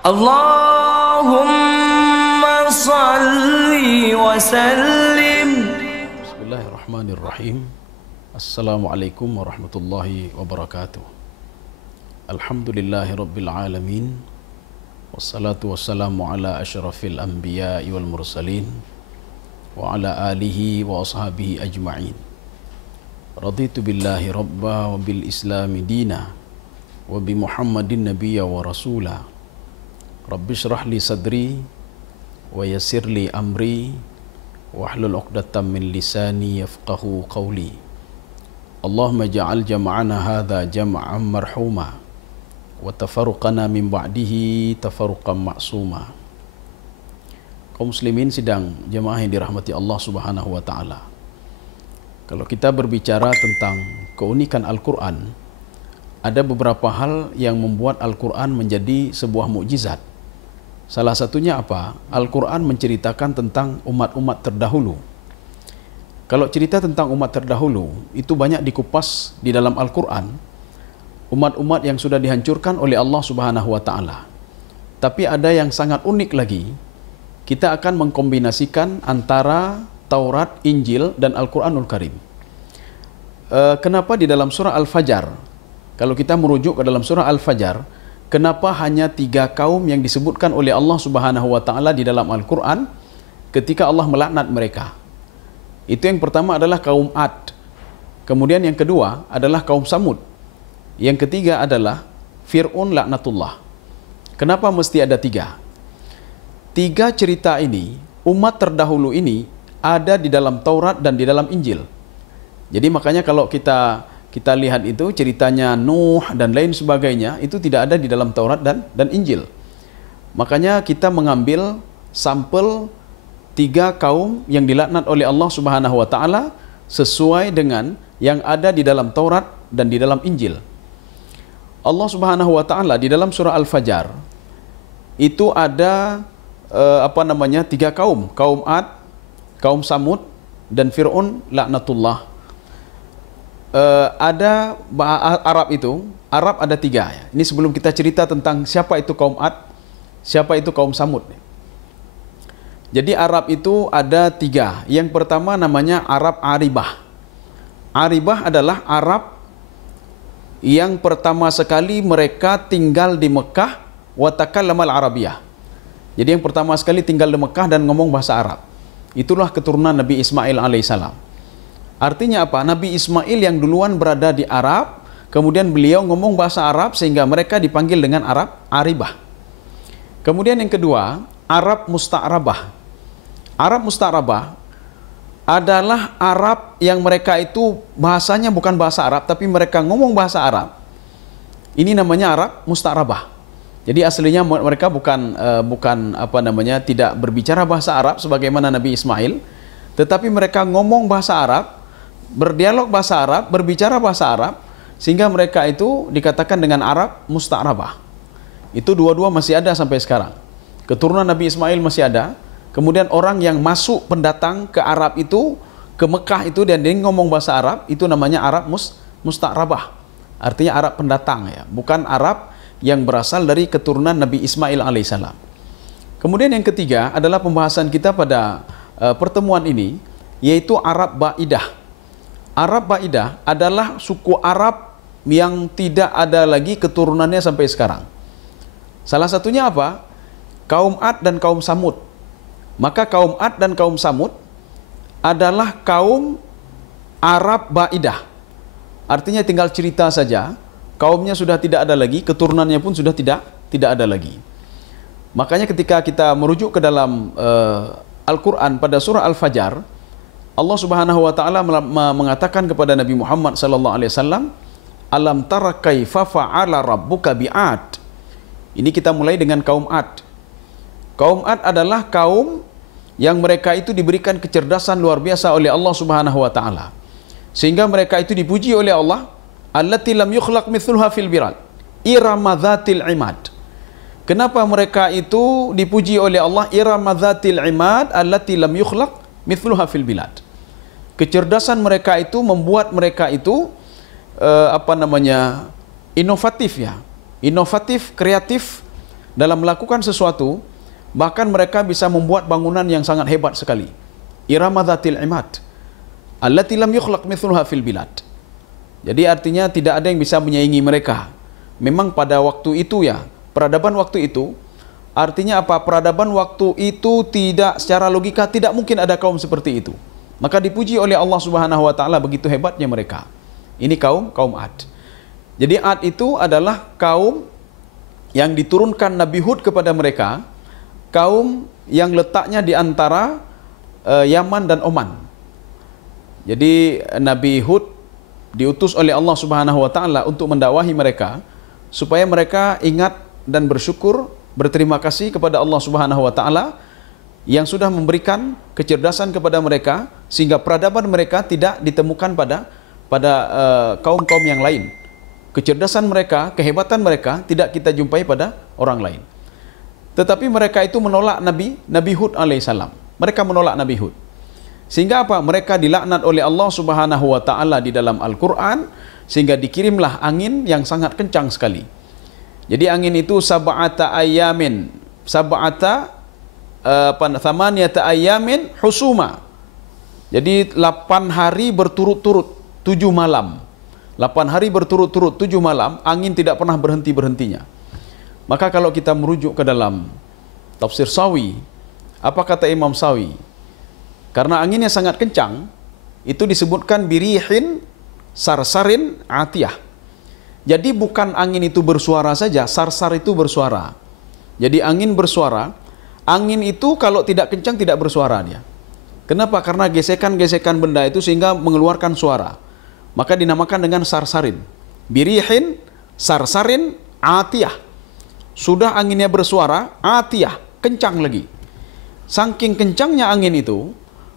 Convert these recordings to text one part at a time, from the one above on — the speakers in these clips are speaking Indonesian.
Allahumma salli wa sallim. Bismillahirrahmanirrahim. Assalamualaikum warahmatullahi wabarakatuh. Alhamdulillahi rabbil alamin. Wassalatu wassalamu ala asyrafil anbiya'i wal mursalin wa ala alihi wa ashabihi ajma'in. Raditu billahi rabba wa bil islami dina wa bi muhammadin nabiyya wa rasula. Rabbi syrah li sadri wa yassir li amri wahlul 'uqdatam min lisani yafqahu qawli. Allahumma ja'al jam'ana hadza jam'an marhuma wa tafarruqana min ba'dihi tafarruqan ma'suma. Kaum muslimin sidang jemaah yang dirahmati Allah Subhanahu wa taala. Kalau kita berbicara tentang keunikan Al-Qur'an, ada beberapa hal yang membuat Al-Qur'an menjadi sebuah mukjizat. Salah satunya apa? Al-Quran menceritakan tentang umat-umat terdahulu. Kalau cerita tentang umat terdahulu, itu banyak dikupas di dalam Al-Quran. Umat-umat yang sudah dihancurkan oleh Allah Subhanahu wa ta'ala. Tapi ada yang sangat unik lagi. Kita akan mengkombinasikan antara Taurat, Injil, dan Al-Quranul Karim. Kenapa di dalam surah Al-Fajr? Kalau kita merujuk ke dalam surah Al-Fajr, kenapa hanya 3 kaum yang disebutkan oleh Allah Subhanahu wa taala di dalam Al-Qur'an ketika Allah melaknat mereka? Itu yang pertama adalah kaum Ad. Kemudian yang kedua adalah kaum Samud. Yang ketiga adalah Fir'aun laknatullah. Kenapa mesti ada 3? 3 cerita ini, umat terdahulu ini ada di dalam Taurat dan di dalam Injil. Jadi makanya kalau kita lihat itu ceritanya Nuh dan lain sebagainya, itu tidak ada di dalam Taurat dan Injil. Makanya kita mengambil sampel 3 kaum yang dilaknat oleh Allah Subhanahu wa taala sesuai dengan yang ada di dalam Taurat dan di dalam Injil. Allah Subhanahu wa taala di dalam surah Al-Fajr itu ada 3 kaum, kaum Ad, kaum Samud dan Fir'aun laknatullah. Ada Arab itu, Arab ada 3 ya. Ini sebelum kita cerita tentang siapa itu kaum Ad, siapa itu kaum Samud. Jadi Arab itu ada 3. Yang pertama namanya Arab Aribah. Aribah adalah Arab yang pertama sekali mereka tinggal di Mekah wa takallamal Arabiyah. Jadi yang pertama sekali tinggal di Mekah dan ngomong bahasa Arab. Itulah keturunan Nabi Ismail alaihissalam. Artinya apa? Nabi Ismail yang duluan berada di Arab, kemudian beliau ngomong bahasa Arab sehingga mereka dipanggil dengan Arab Aribah. Kemudian yang kedua, Arab Musta'rabah. Arab Musta'rabah adalah Arab yang mereka itu bahasanya bukan bahasa Arab, tapi mereka ngomong bahasa Arab. Ini namanya Arab Musta'rabah. Jadi aslinya mereka tidak berbicara bahasa Arab sebagaimana Nabi Ismail, tetapi mereka ngomong bahasa Arab, berdialog bahasa Arab, berbicara bahasa Arab, sehingga mereka itu dikatakan dengan Arab Musta'rabah. Itu dua-dua masih ada sampai sekarang. Keturunan Nabi Ismail masih ada. Kemudian orang yang masuk pendatang ke Arab itu, ke Mekah itu, dan dia ngomong bahasa Arab, itu namanya Arab Musta'rabah. Artinya Arab pendatang ya, bukan Arab yang berasal dari keturunan Nabi Ismail alaihissalam. Kemudian yang ketiga adalah pembahasan kita pada pertemuan ini, yaitu Arab Ba'idah. Arab Ba'idah adalah suku Arab yang tidak ada lagi keturunannya sampai sekarang. Salah satunya apa? Kaum Ad dan kaum Samud. Maka kaum Ad dan kaum Samud adalah kaum Arab Ba'idah. Artinya tinggal cerita saja, kaumnya sudah tidak ada lagi, keturunannya pun sudah tidak ada lagi. Makanya ketika kita merujuk ke dalam Al-Quran pada surah Al-Fajr, Allah Subhanahu wa taala mengatakan kepada Nabi Muhammad sallallahu alaihi wasallam, "Alam tara kaifa fa'ala rabbuka bi'ad." Ini kita mulai dengan kaum Ad. Kaum Ad adalah kaum yang mereka itu diberikan kecerdasan luar biasa oleh Allah Subhanahu wa taala. Sehingga mereka itu dipuji oleh Allah, allati lam yukhlaq mithluha fil bilad, irama dzatil imad. Kenapa mereka itu dipuji oleh Allah? Irama dzatil imad allati lam yukhlaq mithluha fil bilad. Kecerdasan mereka itu membuat mereka itu inovatif ya. Inovatif, kreatif dalam melakukan sesuatu, bahkan mereka bisa membuat bangunan yang sangat hebat sekali. Irama dzatil imad allati lam yukhlaq mithluha fil bilad. Jadi artinya tidak ada yang bisa menyaingi mereka. Memang pada waktu itu ya, peradaban waktu itu, artinya apa? Peradaban waktu itu tidak, secara logika tidak mungkin ada kaum seperti itu. Maka dipuji oleh Allah Subhanahu wa taala, begitu hebatnya mereka. Ini kaum Ad. Jadi Ad itu adalah kaum yang diturunkan Nabi Hud kepada mereka, kaum yang letaknya di antara Yaman dan Oman. Jadi Nabi Hud diutus oleh Allah Subhanahu wa taala untuk mendakwahi mereka supaya mereka ingat dan bersyukur, berterima kasih kepada Allah Subhanahu wa taala yang sudah memberikan kecerdasan kepada mereka sehingga peradaban mereka tidak ditemukan pada kaum-kaum yang lain. Kecerdasan mereka, kehebatan mereka tidak kita jumpai pada orang lain. Tetapi mereka itu menolak Nabi Hud alaihissalam. Mereka menolak Nabi Hud. Sehingga apa? Mereka dilaknat oleh Allah Subhanahu wa taala di dalam Al-Qur'an, sehingga dikirimlah angin yang sangat kencang sekali. Jadi angin itu sab'ata ayamin, thamaniyata ayamin husuma. Jadi 8 hari berturut-turut 7 malam. 8 hari berturut-turut 7 malam, angin tidak pernah berhenti-berhentinya. Maka kalau kita merujuk ke dalam tafsir Sawi, apa kata Imam Sawi? Karena anginnya sangat kencang, itu disebutkan birihin sarsarin atiyah. Jadi bukan angin itu bersuara saja, sarsar itu bersuara. Jadi angin bersuara, angin itu kalau tidak kencang tidak bersuara dia. Kenapa? Karena gesekan-gesekan benda itu sehingga mengeluarkan suara. Maka dinamakan dengan sarsarin. Birihin sarsarin atiyah. Sudah anginnya bersuara, atiyah, kencang lagi. Saking kencangnya angin itu,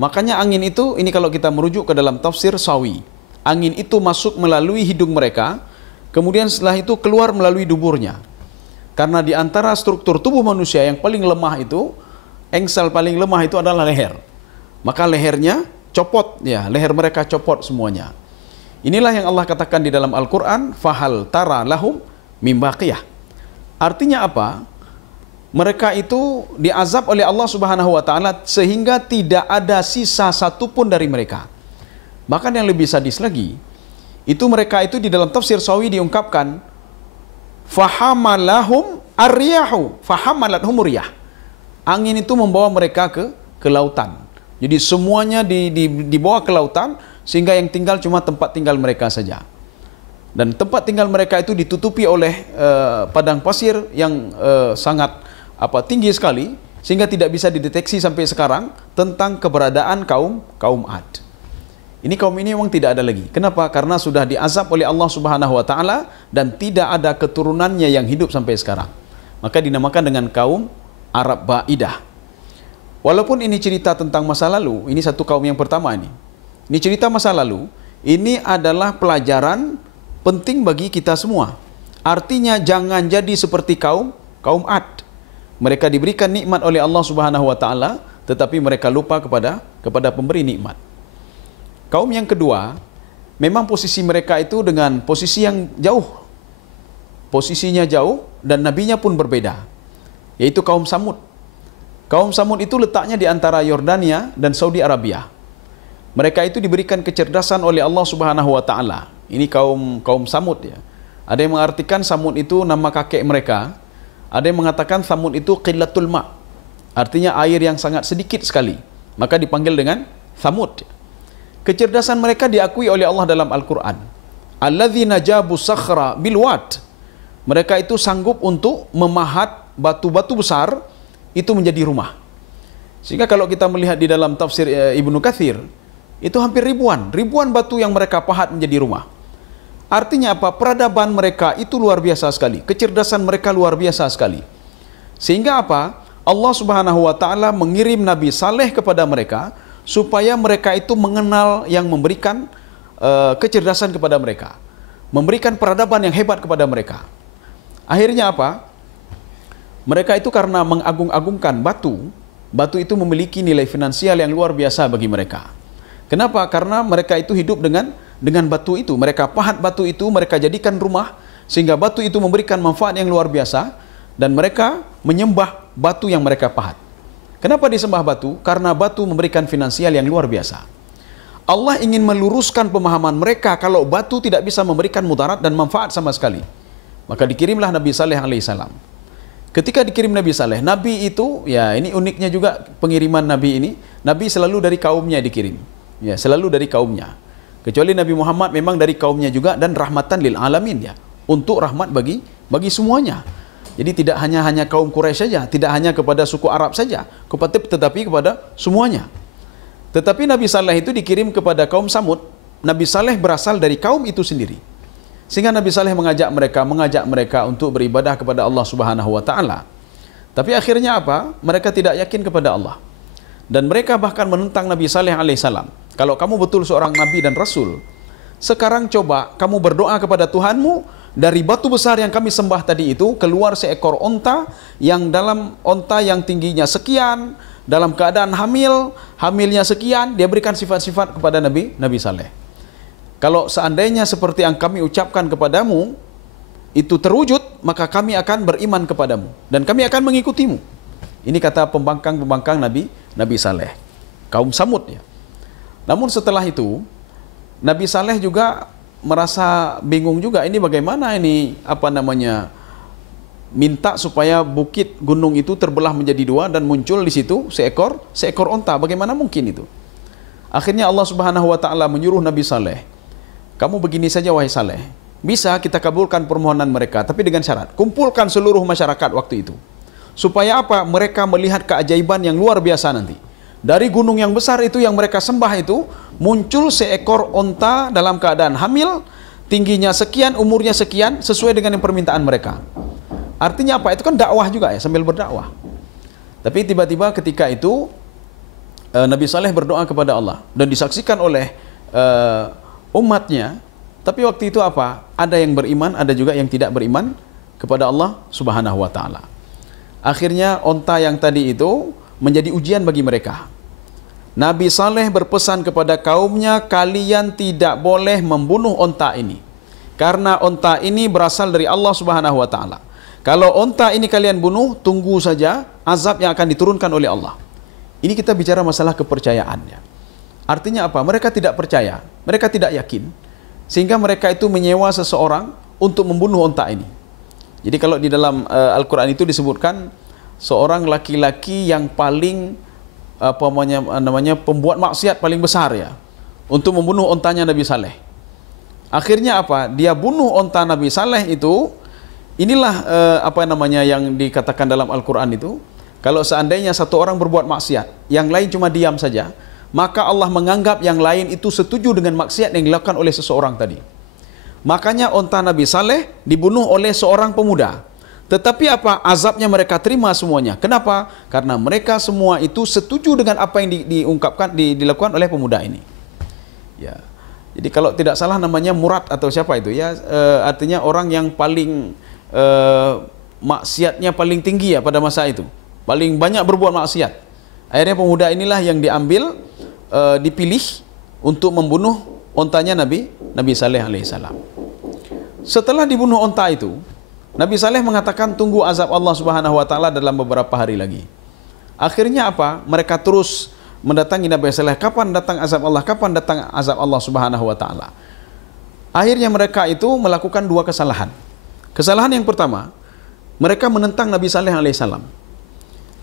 makanya angin itu, ini kalau kita merujuk ke dalam tafsir Sawi, angin itu masuk melalui hidung mereka, kemudian setelah itu keluar melalui duburnya. Karena di antara struktur tubuh manusia yang paling lemah itu, engsel paling lemah itu adalah leher. Maka lehernya copot, ya, leher mereka copot semuanya. Inilah yang Allah katakan di dalam Al-Quran, fahal tara lahum mim baqiyah. Artinya apa? Mereka itu diazab oleh Allah Subhanahu wa taala sehingga tidak ada sisa satupun dari mereka. Bahkan yang lebih sadis lagi, itu mereka itu di dalam tafsir Sawi diungkapkan fahamalahum ar-riyahu fahamalathum riyah. Angin itu membawa mereka ke lautan. Jadi semuanya dibawa ke lautan sehingga yang tinggal cuma tempat tinggal mereka saja. Dan tempat tinggal mereka itu ditutupi oleh padang pasir yang sangat tinggi sekali sehingga tidak bisa dideteksi sampai sekarang tentang keberadaan kaum Ad. Ini kaum ini memang tidak ada lagi. Kenapa? Karena sudah diazab oleh Allah Subhanahu wa taala dan tidak ada keturunannya yang hidup sampai sekarang. Maka dinamakan dengan kaum Arab Ba'idah. Walaupun ini cerita tentang masa lalu, ini satu kaum yang pertama ini. Ini cerita masa lalu, ini adalah pelajaran penting bagi kita semua. Artinya jangan jadi seperti kaum Ad. Mereka diberikan nikmat oleh Allah Subhanahu wa taala, tetapi mereka lupa kepada pemberi nikmat. Kaum yang kedua, memang posisi mereka itu dengan posisi yang jauh. Posisinya jauh dan nabinya pun berbeda. Yaitu kaum Samud. Kaum Samud itu letaknya di antara Yordania dan Saudi Arabia. Mereka itu diberikan kecerdasan oleh Allah Subhanahu wa taala. Ini kaum Samud ya. Ada yang mengartikan Samud itu nama kakek mereka. Ada yang mengatakan Samud itu qillatul ma'. Artinya air yang sangat sedikit sekali. Maka dipanggil dengan Samud. Kecerdasan mereka diakui oleh Allah dalam Al-Quran. Alladzina jabu sakhra bilwad. Mereka itu sanggup untuk memahat batu-batu besar itu menjadi rumah. Sehingga kalau kita melihat di dalam tafsir Ibnu Katsir, itu hampir ribuan batu yang mereka pahat menjadi rumah. Artinya apa? Peradaban mereka itu luar biasa sekali. Kecerdasan mereka luar biasa sekali. Sehingga apa? Allah Subhanahu wa taala mengirim Nabi Saleh kepada mereka supaya mereka itu mengenal yang memberikan kecerdasan kepada mereka. Memberikan peradaban yang hebat kepada mereka. Akhirnya apa? Mereka itu karena mengagung-agungkan batu itu memiliki nilai finansial yang luar biasa bagi mereka. Kenapa? Karena mereka itu hidup dengan batu itu. Mereka pahat batu itu, mereka jadikan rumah, sehingga batu itu memberikan manfaat yang luar biasa. dan mereka menyembah batu yang mereka pahat. Kenapa disembah batu? Karena batu memberikan finansial yang luar biasa. Allah ingin meluruskan pemahaman mereka kalau batu tidak bisa memberikan mudarat dan manfaat sama sekali. Maka dikirimlah Nabi Saleh alaihissalam. Ketika dikirim Nabi Saleh, Nabi itu, ya ini uniknya juga pengiriman Nabi ini, Nabi selalu dari kaumnya dikirim. Ya, selalu dari kaumnya. Kecuali Nabi Muhammad memang dari kaumnya juga dan rahmatan lil alamin ya. Untuk rahmat bagi semuanya. Jadi tidak hanya kaum Quraisy saja, tidak hanya kepada suku Arab saja, tetapi kepada semuanya. Tetapi Nabi Saleh itu dikirim kepada kaum Samud. Nabi Saleh berasal dari kaum itu sendiri. Sehingga Nabi Saleh mengajak mereka untuk beribadah kepada Allah Subhanahu wa taala. Tapi akhirnya apa? Mereka tidak yakin kepada Allah. Dan mereka bahkan menentang Nabi Saleh alaihissalam. Kalau kamu betul seorang nabi dan rasul, sekarang coba kamu berdoa kepada Tuhanmu, dari batu besar yang kami sembah tadi itu keluar seekor onta yang dalam onta yang tingginya sekian, dalam keadaan hamilnya sekian, dia berikan sifat-sifat kepada Nabi Saleh. Kalau seandainya seperti yang kami ucapkan kepadamu itu terwujud, maka kami akan beriman kepadamu dan kami akan mengikutimu. Ini kata pembangkang Nabi Saleh, kaum Samud ya. Namun setelah itu Nabi Saleh juga merasa bingung juga, ini bagaimana ini minta supaya bukit gunung itu terbelah menjadi dua dan muncul di situ seekor onta. Bagaimana mungkin itu? Akhirnya Allah Subhanahu wa taala menyuruh Nabi Saleh, kamu begini saja wahai Saleh, bisa kita kabulkan permohonan mereka, tapi dengan syarat, kumpulkan seluruh masyarakat waktu itu. Supaya apa? Mereka melihat keajaiban yang luar biasa nanti. Dari gunung yang besar itu yang mereka sembah itu, muncul seekor onta dalam keadaan hamil, tingginya sekian, umurnya sekian, sesuai dengan permintaan mereka. Artinya apa? Itu kan dakwah juga ya, sambil berdakwah. Tapi tiba-tiba ketika itu Nabi Saleh berdoa kepada Allah dan disaksikan oleh umatnya. Tapi waktu itu apa? Ada yang beriman, ada juga yang tidak beriman kepada Allah Subhanahu wa taala. Akhirnya onta yang tadi itu menjadi ujian bagi mereka. Nabi Saleh berpesan kepada kaumnya, kalian tidak boleh membunuh onta ini. Karena onta ini berasal dari Allah Subhanahu wa taala. Kalau onta ini kalian bunuh, tunggu saja azab yang akan diturunkan oleh Allah. Ini kita bicara masalah kepercayaannya. Artinya apa? Mereka tidak percaya, mereka tidak yakin. Sehingga mereka itu menyewa seseorang untuk membunuh onta ini. Jadi kalau di dalam Al-Quran itu disebutkan seorang laki-laki yang paling pembuat maksiat paling besar ya, untuk membunuh ontanya Nabi Saleh. Akhirnya apa? Dia bunuh onta Nabi Saleh itu. Inilah yang dikatakan dalam Al-Quran itu, kalau seandainya satu orang berbuat maksiat, yang lain cuma diam saja, maka Allah menganggap yang lain itu setuju dengan maksiat yang dilakukan oleh seseorang tadi. Makanya onta Nabi Saleh dibunuh oleh seorang pemuda. Tetapi apa? Azabnya mereka terima semuanya. Kenapa? Karena mereka semua itu setuju dengan apa yang dilakukan oleh pemuda ini. Ya. Jadi kalau tidak salah namanya Murad atau siapa itu ya, artinya orang yang paling maksiatnya paling tinggi ya pada masa itu, paling banyak berbuat maksiat. Akhirnya pemuda inilah yang diambil, dipilih untuk membunuh ontanya Nabi Saleh alaihissalam. Setelah dibunuh onta itu, Nabi Saleh mengatakan tunggu azab Allah Subhanahu wa taala dalam beberapa hari lagi. Akhirnya apa? Mereka terus mendatangi Nabi Saleh, kapan datang azab Allah? Kapan datang azab Allah Subhanahu wa taala? Akhirnya mereka itu melakukan dua kesalahan. Kesalahan yang pertama, mereka menentang Nabi Saleh alaihissalam.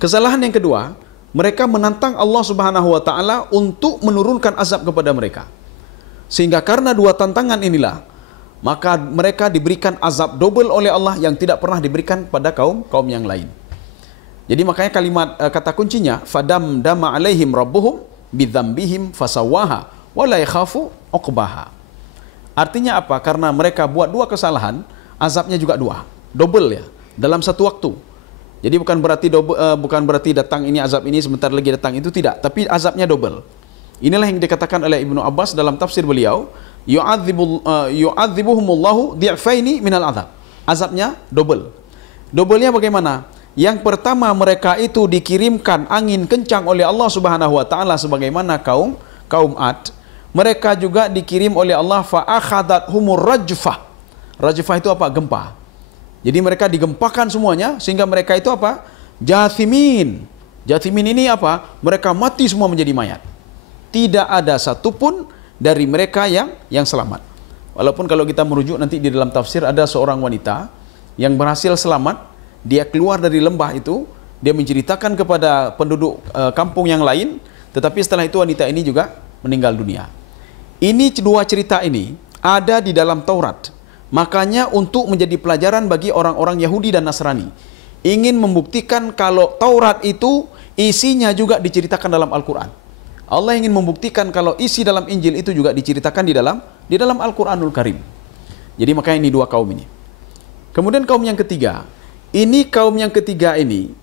Kesalahan yang kedua, mereka menantang Allah Subhanahu wa taala untuk menurunkan azab kepada mereka. Sehingga karena dua tantangan inilah, maka mereka diberikan azab double oleh Allah yang tidak pernah diberikan pada kaum yang lain. Jadi makanya kata kuncinya, fadam dama alaihim rabbuhum bidzambihim fasawaha wa la yakhafu uqbaha. Artinya apa? Karena mereka buat dua kesalahan, azabnya juga double ya, dalam satu waktu. Jadi bukan berarti datang ini azab ini sebentar lagi datang, itu tidak, tapi azabnya double. Inilah yang dikatakan oleh Ibnu Abbas dalam tafsir beliau, yu'adzibuhumullahu di'faini minal azab. Azabnya double. Doublenya bagaimana? Yang pertama, mereka itu dikirimkan angin kencang oleh Allah Subhanahu wa taala sebagaimana kaum Ad. Mereka juga dikirim oleh Allah fa akhadat humur rajfah. Rajfah itu apa? Gempa. Jadi mereka digempakan semuanya sehingga mereka itu apa? Jathimin. Jathimin ini apa? Mereka mati semua menjadi mayat. Tidak ada satupun dari mereka yang selamat. Walaupun kalau kita merujuk nanti di dalam tafsir ada seorang wanita yang berhasil selamat, dia keluar dari lembah itu, dia menceritakan kepada penduduk kampung yang lain, tetapi setelah itu wanita ini juga meninggal dunia. Ini dua cerita ini ada di dalam Taurat. Makanya untuk menjadi pelajaran bagi orang-orang Yahudi dan Nasrani, ingin membuktikan kalau Taurat itu isinya juga diceritakan dalam Al-Quran. Allah ingin membuktikan kalau isi dalam Injil itu juga diceritakan di dalam Al-Quranul Karim. Jadi makanya ini dua kaum ini. Kemudian kaum yang ketiga. Ini kaum yang ketiga ini